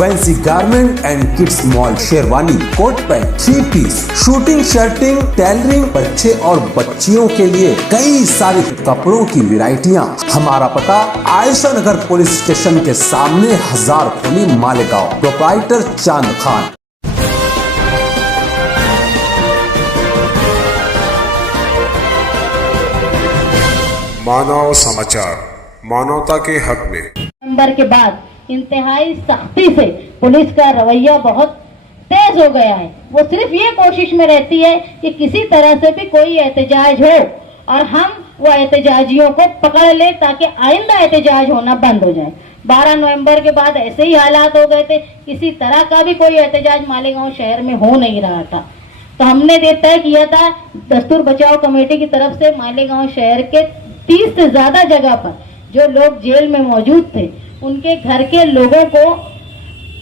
Fancy garment and kids mall, sherwani, coat pant, three piece, suiting, shirting, tailoring, बच्चे और बच्चियों के लिए कई सारी कपड़ों की वैरायटियां। हमारा पता आयशा नगर पुलिस स्टेशन के सामने, हजार खोली, मालेगांव। प्रोप्राइटर चांद खान। मानव समाचार, मानवता के हक में। नंबर के बाद इंतहाई सख्ती से पुलिस का रवैया बहुत तेज हो गया है। वो सिर्फ ये कोशिश में रहती है कि किसी तरह से भी कोई एहतजाज हो और हम वो एहतजाजियों को पकड़ ले ताकि आइंदा एहतजाज होना बंद हो जाए। 12 नवंबर के बाद ऐसे ही हालात हो गए थे, किसी तरह का भी कोई एहतजाज मालेगांव शहर में हो नहीं रहा था। तो हमने तय किया था दस्तूर बचाओ कमेटी की तरफ से मालेगांव शहर के 30 से ज्यादा जगह पर जो लोग जेल में मौजूद थे उनके घर के लोगों को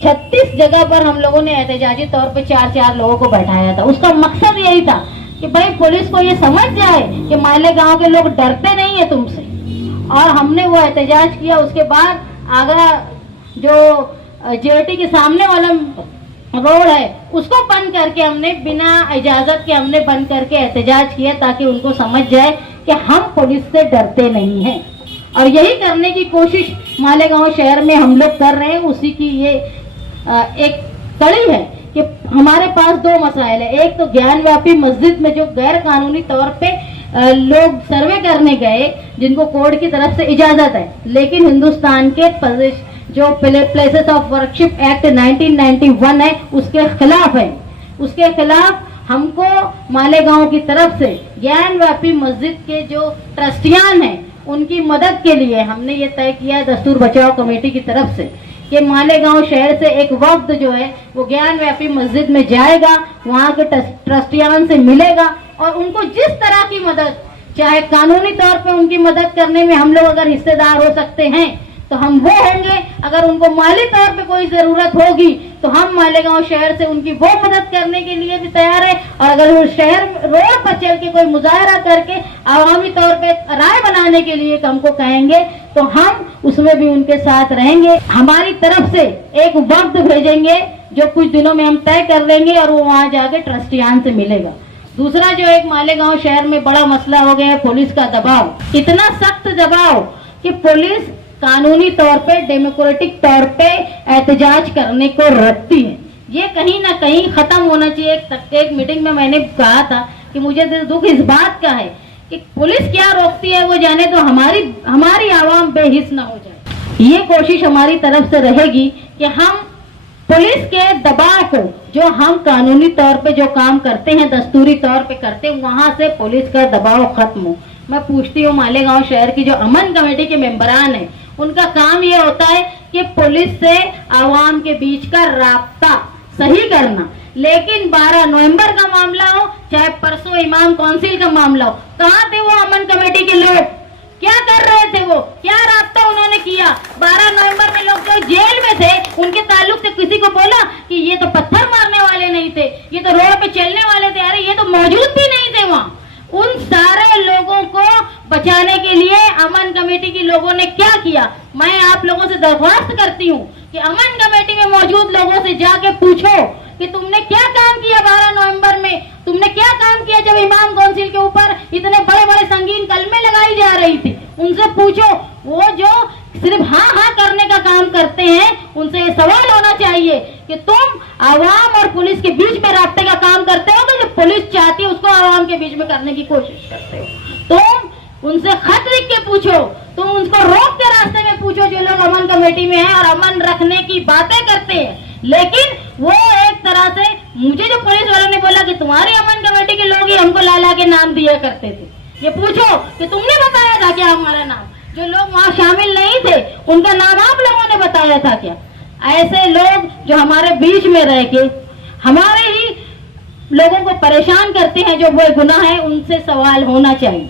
36 जगह पर हम लोगों ने एहतजाजी तौर पे 4-4 लोगों को बैठाया था। उसका मकसद यही था कि भाई पुलिस को ये समझ जाए कि मालेगांव के लोग डरते नहीं है तुमसे। और हमने वो एहतजाज किया। उसके बाद आगरा जो जेटी के सामने वाला रोड है उसको बंद करके हमने बिना इजाजत के हमने बंद करके एहतजाज किया ताकि उनको समझ जाए कि हम पुलिस से डरते नहीं हैं। और यही करने की कोशिश मालेगांव शहर में हम लोग कर रहे हैं। उसी की ये एक कड़ी है कि हमारे पास 2 मसाइल है। एक तो ज्ञानव्यापी मस्जिद में जो गैर कानूनी तौर पे लोग सर्वे करने गए जिनको कोर्ट की तरफ से इजाजत है, लेकिन हिंदुस्तान के जो प्लेसेस ऑफ वर्शिप एक्ट 1991 है उसके खिलाफ है। उसके खिलाफ हमको मालेगांव की तरफ से ज्ञानव्यापी मस्जिद के जो ट्रस्टियान हैं उनकी मदद के लिए हमने ये तय किया दस्तूर बचाओ कमेटी की तरफ से कि मालेगांव शहर से एक वफ्द जो है वो ज्ञानव्यापी मस्जिद में जाएगा, वहाँ के ट्रस्टियान से मिलेगा और उनको जिस तरह की मदद, चाहे कानूनी तौर पे उनकी मदद करने में हम लोग अगर हिस्सेदार हो सकते हैं तो हम वो होंगे। अगर उनको माली तौर पे कोई जरूरत होगी तो हम मालेगांव शहर से उनकी वो मदद करने के लिए भी तैयार है। और अगर वो शहर रोड पर चल के कोई मुजाहरा करके आवामी तौर पे राय बनाने के लिए हमको कहेंगे तो हम उसमें भी उनके साथ रहेंगे। हमारी तरफ से एक वक्त भेजेंगे जो कुछ दिनों में हम तय कर लेंगे और वो वहाँ जाके ट्रस्टियान से मिलेगा। दूसरा जो एक मालेगांव शहर में बड़ा मसला हो गया है पुलिस का दबाव। इतना सख्त दबाव कि पुलिस कानूनी तौर पे, डेमोक्रेटिक तौर पे एहतजाज करने को रोकती है। ये कहीं ना कहीं खत्म होना चाहिए। एक मीटिंग में मैंने कहा था कि मुझे दुख इस बात का है कि पुलिस क्या रोकती है वो जाने तो हमारी आवाम बेहिस ना हो जाए। ये कोशिश हमारी तरफ से रहेगी कि हम पुलिस के दबाव को, जो हम कानूनी तौर पे जो काम करते हैं, दस्तूरी तौर पे करते हैं, वहां से पुलिस का दबाव खत्म हो। मैं पूछती हूँ मालेगांव शहर की जो अमन कमेटी के मेंबरान हैं उनका काम ये होता है कि पुलिस से आवाम के बीच का राब्ता सही करना। लेकिन 12 नवंबर का मामला हो चाहे परसों इमाम काउंसिल का मामला हो, कहाँ थे वो अमन कमेटी के लोग? क्या कर रहे थे वो? क्या राब्ता उन्होंने किया? 12 नवंबर में लोग जो जेल में थे उनके ताल्लुक से किसी को बोला कि ये तो पत्थर मारने वाले नहीं थे, ये तो रोड पे चलने वाले थे? अरे ये तो मौजूद भी नहीं थे वहाँ। उन सारे लोगों को बचाने के लिए अमन कमेटी के लोगों ने क्या किया? मैं आप लोगों से दरख्वास्त करती हूँ कि अमन कमेटी में मौजूद लोगों से जाके पूछो कि तुमने क्या काम किया 12 नवंबर में, तुमने क्या काम किया जब इमाम काउंसिल के ऊपर इतने बड़े बड़े संगीन कलमे लगाई जा रही थी। उनसे पूछो। वो जो सिर्फ हाँ करने का काम करते हैं उनसे ये सवाल होना चाहिए कि तुम आवाम और पुलिस के बीच में रास्ते का काम करते हो तो जो पुलिस चाहती है उसको आवाम के बीच में करने की कोशिश करते हो। तुम उनसे खत लिख के पूछो, तुम उनको रोक के रास्ते में पूछो जो लोग अमन कमेटी में हैं और अमन रखने की बातें करते हैं। लेकिन वो एक तरह से मुझे जो पुलिस वालों ने बोला कि तुम्हारी अमन कमेटी के लोग ही हमको लाला के नाम दिया करते थे। ये पूछो कि तुमने बताया था क्या हमारा नाम? जो लोग वहाँ शामिल नहीं थे उनका नाम आप लोगों ने बताया था क्या? ऐसे लोग जो हमारे बीच में रह के हमारे ही लोगों को परेशान करते हैं, जो वो गुनाह है, उनसे सवाल होना चाहिए।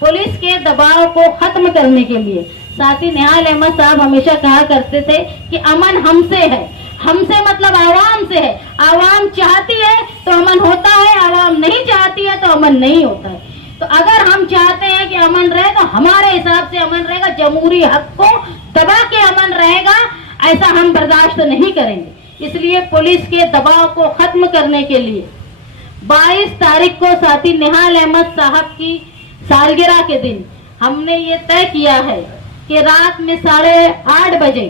पुलिस के दबाव को खत्म करने के लिए साथी निहाल अहमद साहब हमेशा कहा करते थे कि अमन हमसे है। हमसे मतलब आवाम से है। आवाम चाहती है तो अमन होता है, आवाम नहीं चाहती है तो अमन नहीं होता है। तो अगर हम चाहते हैं कि अमन रहे तो हमारे हिसाब से अमन रहेगा, जमहूरी हक को दबा के अमन रहेगा। ऐसा हम बर्दाश्त नहीं करेंगे। इसलिए पुलिस के दबाव को खत्म करने के लिए 22 तारीख को साथी निहाल अहमद साहब की सालगिरह के दिन हमने ये तय किया है कि रात में 8:30 बजे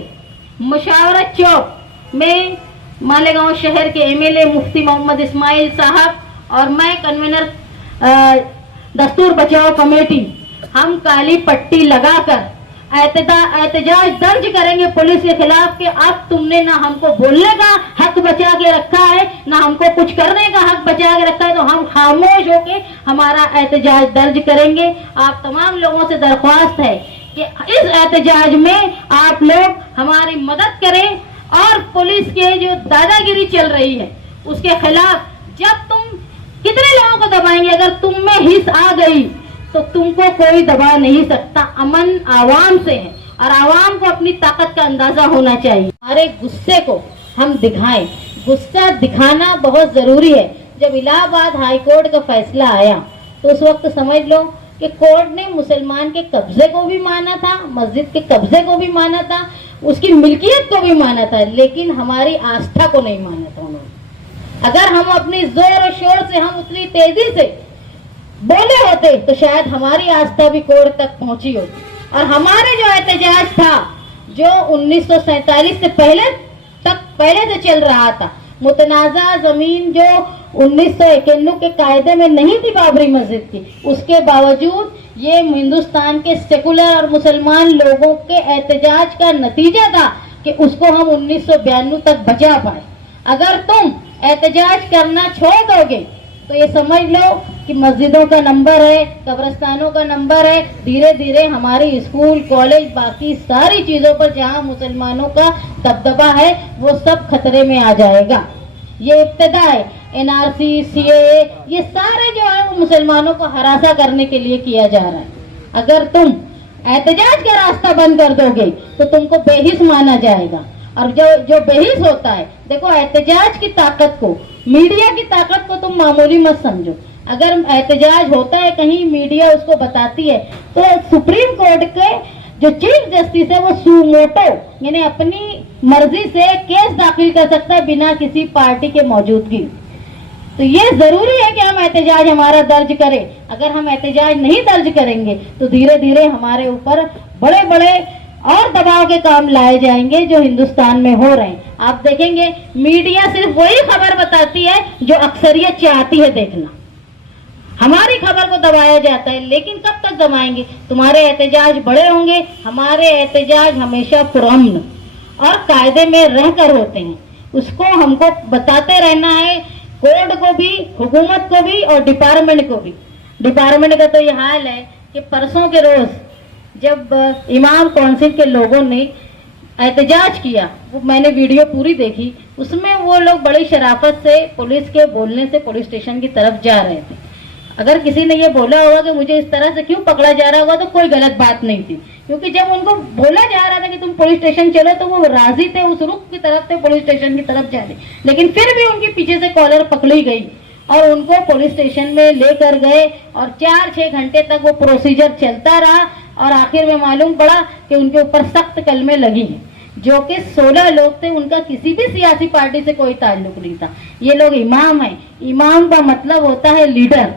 मुशावरत चौक में मालेगांव शहर के एमएलए मुफ्ती मोहम्मद इस्माइल साहब और मैं कन्वीनर दस्तूर बचाओ कमेटी हम काली पट्टी लगाकर एहतजाज दर्ज करेंगे पुलिस के खिलाफ कि अब तुमने ना हमको बोलने का हक बचा के रखा है, ना हमको कुछ करने का हक बचा के रखा है, तो हम खामोश होके हमारा एहतजाज दर्ज करेंगे। आप तमाम लोगों से दरख्वास्त है कि इस एहतजाज में आप लोग हमारी मदद करें और पुलिस के जो दादागिरी चल रही है उसके खिलाफ, जब तुम कितने लोगों को दबाएंगे, अगर तुम में हिस्स आ गई तो तुमको कोई दबा नहीं सकता। अमन आवाम से है और आवाम को अपनी ताकत का अंदाजा होना चाहिए। हमारे गुस्से को हम दिखाएं, गुस्सा दिखाना बहुत जरूरी है। जब इलाहाबाद हाई कोर्ट का फैसला आया तो उस वक्त समझ लो कि कोर्ट ने मुसलमान के कब्जे को भी माना था, मस्जिद के कब्जे को भी माना था, उसकी मिल्कियत को भी माना था, लेकिन हमारी आस्था को नहीं माना था उन्होंने। अगर हम अपनी जोर और शोर से हम उतनी तेजी से बोले होते तो शायद हमारी आस्था भी कोर्ट तक पहुंची होती। और हमारे जो एहतजाज था जो 1947 से पहले से चल रहा था, मुतनाज़ा जमीन जो 1991 के कायदे में नहीं थी बाबरी मस्जिद की, उसके बावजूद ये हिंदुस्तान के सेकुलर और मुसलमान लोगों के एहतजाज का नतीजा था कि उसको हम 1992 तक बचा पाए। अगर तुम एहतजाज करना छोड़ दोगे तो ये समझ लो कि मस्जिदों का नंबर है, कब्रिस्तानों का नंबर है, धीरे धीरे हमारी स्कूल कॉलेज बाकी सारी चीजों पर जहां मुसलमानों का दबदबा है वो सब खतरे में आ जाएगा। ये इब्तिदा है। एनआरसी, सीएए, ये सारे जो है वो मुसलमानों को हरासा करने के लिए किया जा रहा है। अगर तुम एहतजाज का रास्ता बंद कर दोगे तो तुमको बेहिस माना जाएगा। और जो बेहिस होता है, देखो एहतजाज की ताकत को, मीडिया की ताकत को तुम मामूली मत समझो। अगर एहतजाज होता है कहीं, मीडिया उसको बताती है, तो सुप्रीम कोर्ट के जो चीफ जस्टिस है वो सुमोटो यानी अपनी मर्जी से केस दाखिल कर सकता है बिना किसी पार्टी के मौजूदगी। तो ये जरूरी है कि हम एहतजाज हमारा दर्ज करें। अगर हम एहतजाज नहीं दर्ज करेंगे तो धीरे धीरे हमारे ऊपर बड़े बड़े और दबाव के काम लाए जाएंगे जो हिंदुस्तान में हो रहे हैं। आप देखेंगे मीडिया सिर्फ वही खबर बताती है जो अक्सरियत चाहती है देखना। हमारी खबर को दबाया जाता है, लेकिन कब तक दबाएंगे? तुम्हारे एहतजाज बड़े होंगे, हमारे एहतजाज हमेशा पुरअमन और कायदे में रहकर होते हैं। उसको हमको बताते रहना है, कोर्ट को भी, हुकूमत को भी और डिपार्टमेंट को भी। डिपार्टमेंट का तो ये हाल है कि परसों के रोज जब इमाम काउंसिल के लोगों ने एहतजाज किया, वो मैंने वीडियो पूरी देखी, उसमें वो लोग बड़ी शराफत से पुलिस के बोलने से पुलिस स्टेशन की तरफ जा रहे थे। अगर किसी ने ये बोला होगा कि मुझे इस तरह से क्यों पकड़ा जा रहा होगा तो कोई गलत बात नहीं थी, क्योंकि जब उनको बोला जा रहा था कि तुम पुलिस स्टेशन चलो तो वो राजी थे, उस रुख की तरफ थे पुलिस स्टेशन की तरफ जाने, लेकिन फिर भी उनके पीछे से कॉलर पकड़ी गई और उनको पुलिस स्टेशन में लेकर गए और 4-6 घंटे तक वो प्रोसीजर चलता रहा और आखिर में मालूम पड़ा कि उनके ऊपर सख्त कलमे लगी हैं, जो कि 16 लोग थे, उनका किसी भी सियासी पार्टी से कोई ताल्लुक नहीं था। ये लोग इमाम हैं। इमाम का मतलब होता है लीडर।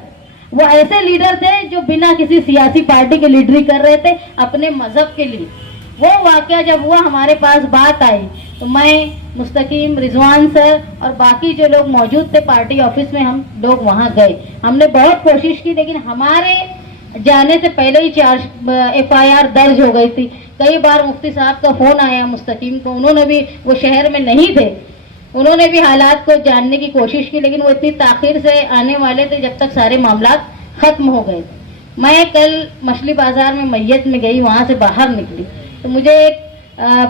वो ऐसे लीडर थे जो बिना किसी सियासी पार्टी के लीडरी कर रहे थे अपने मजहब के लिए। वो वाकया जब हुआ, हमारे पास बात आई तो मैं, मुस्तकीम, रिजवान सर और बाकी जो लोग मौजूद थे पार्टी ऑफिस में, हम लोग वहां गए। हमने बहुत कोशिश की, लेकिन हमारे जाने से पहले ही FIR दर्ज हो गई थी। कई बार मुफ्ती साहब का फोन आया मुस्तकीम को, उन्होंने भी, वो शहर में नहीं थे, उन्होंने भी हालात को जानने की कोशिश की, लेकिन वो इतनी ताखिर से आने वाले थे जब तक सारे मामला खत्म हो गए थे। मैं कल मछली बाजार में मैयत में गई, वहां से बाहर निकली तो मुझे एक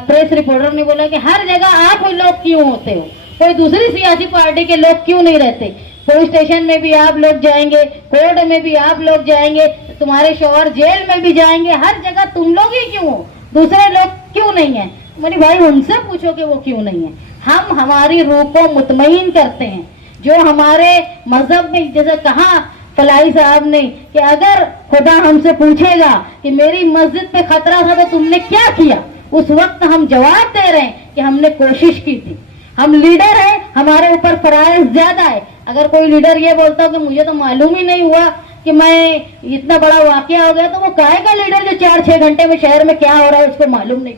प्रेस रिपोर्टर ने बोला कि हर जगह आप लोग क्यों होते हो, कोई दूसरी सियासी पार्टी के लोग क्यों नहीं रहते? पुलिस स्टेशन में भी आप लोग जाएंगे, कोर्ट में भी आप लोग जाएंगे, तुम्हारे शौहर जेल में भी जाएंगे, हर जगह तुम लोग ही क्यों हो, दूसरे लोग क्यों नहीं है? मेरी भाई उनसे पूछो कि वो क्यों नहीं है। हम हमारी रूह को मुतमईन करते हैं, जो हमारे मजहब में, जैसे कहा फलाई साहब ने कि अगर खुदा हमसे पूछेगा कि मेरी मस्जिद पे खतरा था तो तुमने क्या किया, उस वक्त हम जवाब दे रहे हैं कि हमने कोशिश की थी। हम लीडर हैं, हमारे ऊपर फराइज ज्यादा है। अगर कोई लीडर ये बोलता हो कि मुझे तो मालूम ही नहीं हुआ कि मैं इतना बड़ा वाकया हो गया, तो वो काहे का लीडर जो 4-6 घंटे में शहर में क्या हो रहा है उसको मालूम नहीं।